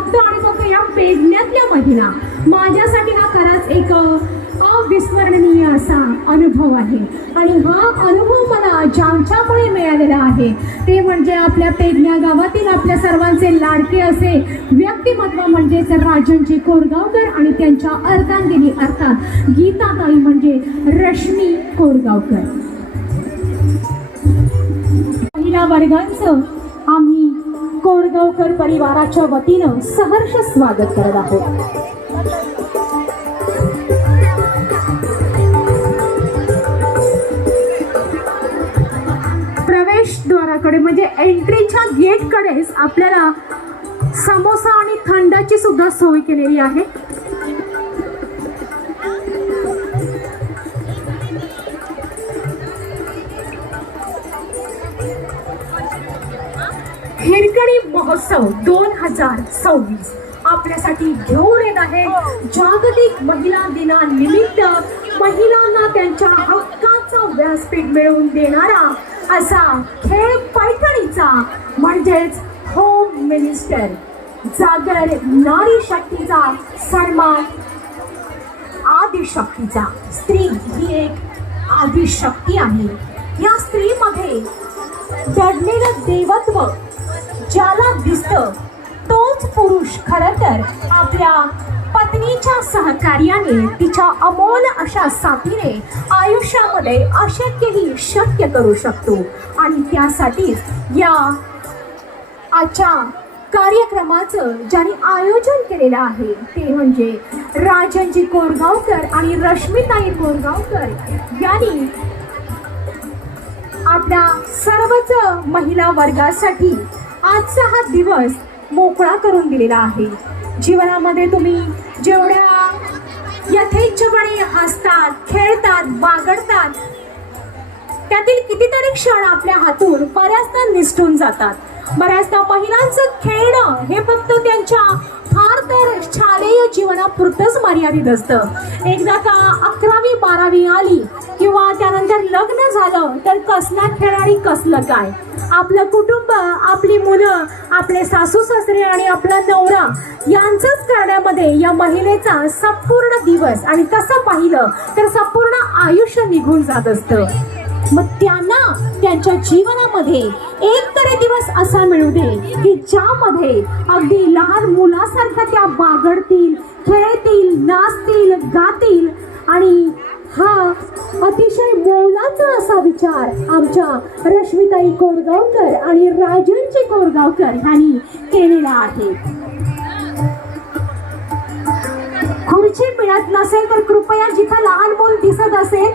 फक्त आणि फक्त या पेडण्यातल्या महिला माझ्यासाठी ना खरंच एक अविस्मरणीय असा अनुभव आहे. आणि हा अनुभव मला ज्यांच्यामुळे मिळालेला आहे ते म्हणजे आपल्या पेडण्या गावातील आपल्या सर्वांचे लाडके असे व्यक्तिमत्व म्हणजेच राजनजी कोरगावकर आणि त्यांच्या अर्धांगिनी अर्थात गीताताई म्हणजे रश्मी कोरगावकर. महिला वर्गांचं आम्ही कोरगावकर परिवाराच्या वतीनं सहर्ष स्वागत करत आहोत. प्रवेशद्वाराकडे म्हणजे एंट्रीच्या गेटकडेच आपल्याला समोसा आणि थंडाची सुद्धा सोय केलेली आहे. हिरकणी महोत्सव 2026 आपल्यासाठी घेऊन येत आहे. जागतिक महिला दिनानिमित्त महिलांना त्यांच्या हक्काचं व्यासपीठ मिळवून देणारा असा खेळ पैठणीचा म्हणजेच होम मिनिस्टर जागर नारी शक्तीचा सन्मान आदिशक्तीचा. स्त्री ही एक आदिशक्ती आहे. या स्त्रीमध्ये दडलेलं देवत्व ज्याला दिसतं तोच पुरुष खरं तर आपल्या पत्नीच्या सहकार्याने तिच्या अमोल अशा साथीने आयुष्यामध्ये अशक्यही शक्य करू शकतो. आणि त्यासाठीच या आजच्या कार्यक्रमाचं ज्यांनी आयोजन केलेलं आहे ते म्हणजे राजनजी कोरगावकर आणि रश्मीताई कोरगावकर यांनी आपल्या सर्वच महिला वर्गासाठी आजचा हा दिवस मोकळा करून दिलेला आहे. जीवनामध्ये तुम्ही जेवढ्या यथेच्छपणे हसतात, खेळतात, बागडतात त्यातील कितीतरी क्षण आपल्या हातून बऱ्याचदा निसटून जातात. बऱ्याचदा महिलांचं खेळणं हे फक्त त्यांच्या फार तर शालेय जीवनापुरतंच मर्यादित असतं. एकदा का 11वी 12वी आली किंवा त्यानंतर लग्न झालं तर कसला खेळ आणि कसलं काय. आपलं कुटुंब, आपली मुलं, आपले सासू सासरे आणि आपला नवरा यांचंच करण्यामध्ये या महिलेचा संपूर्ण दिवस आणि तसं पाहिलं तर संपूर्ण आयुष्य निघून जात असतं. मग त्यांना त्यांच्या जीवनामध्ये एक तरी दिवस असा मिळू दे की ज्यामध्ये अगदी लहान मुलासारखा त्या बागडतील, खेळतील, नाचतील, गातील. आणि हा अतिशय मोलाचा असा विचार आमच्या रश्मीताई कोरगावकर आणि राजनजी कोरगावकर यांनी केलेला आहे. खुर्ची मिळत नसेल तर कृपया जिथं लहान मूल दिसत असेल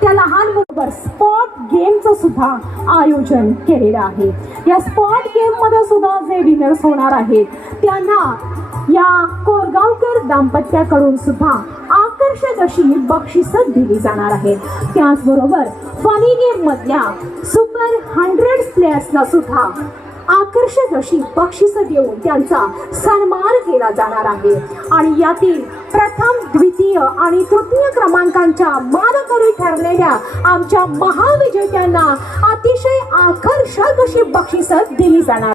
त्या लहान मुलावर स्पॉट गेमचं सुद्धा आयोजन केलेलं आहे. या स्पॉट गेम मध्ये सुद्धा जे विनर्स होणार आहेत त्यांना या कोरगावकर दाम्पत्याकडून सुद्धा आकर्षक अशी बक्षिसं दिली जाणार आहेत. त्याचबरोबर फनी गेम मधल्या सुपर 100 प्लेयर्सना सुद्धा आकर्षक अशी बक्षिसं देऊन त्यांचा सन्मान केला जाणार आहे. आणि यातील प्रथम, द्वितीय आणि तृतीय क्रमांकांच्या मानकरी ठरलेल्या आमच्या महाविजेत्यांना अतिशय आकर्षक अशी बक्षिसं दिली जाणार.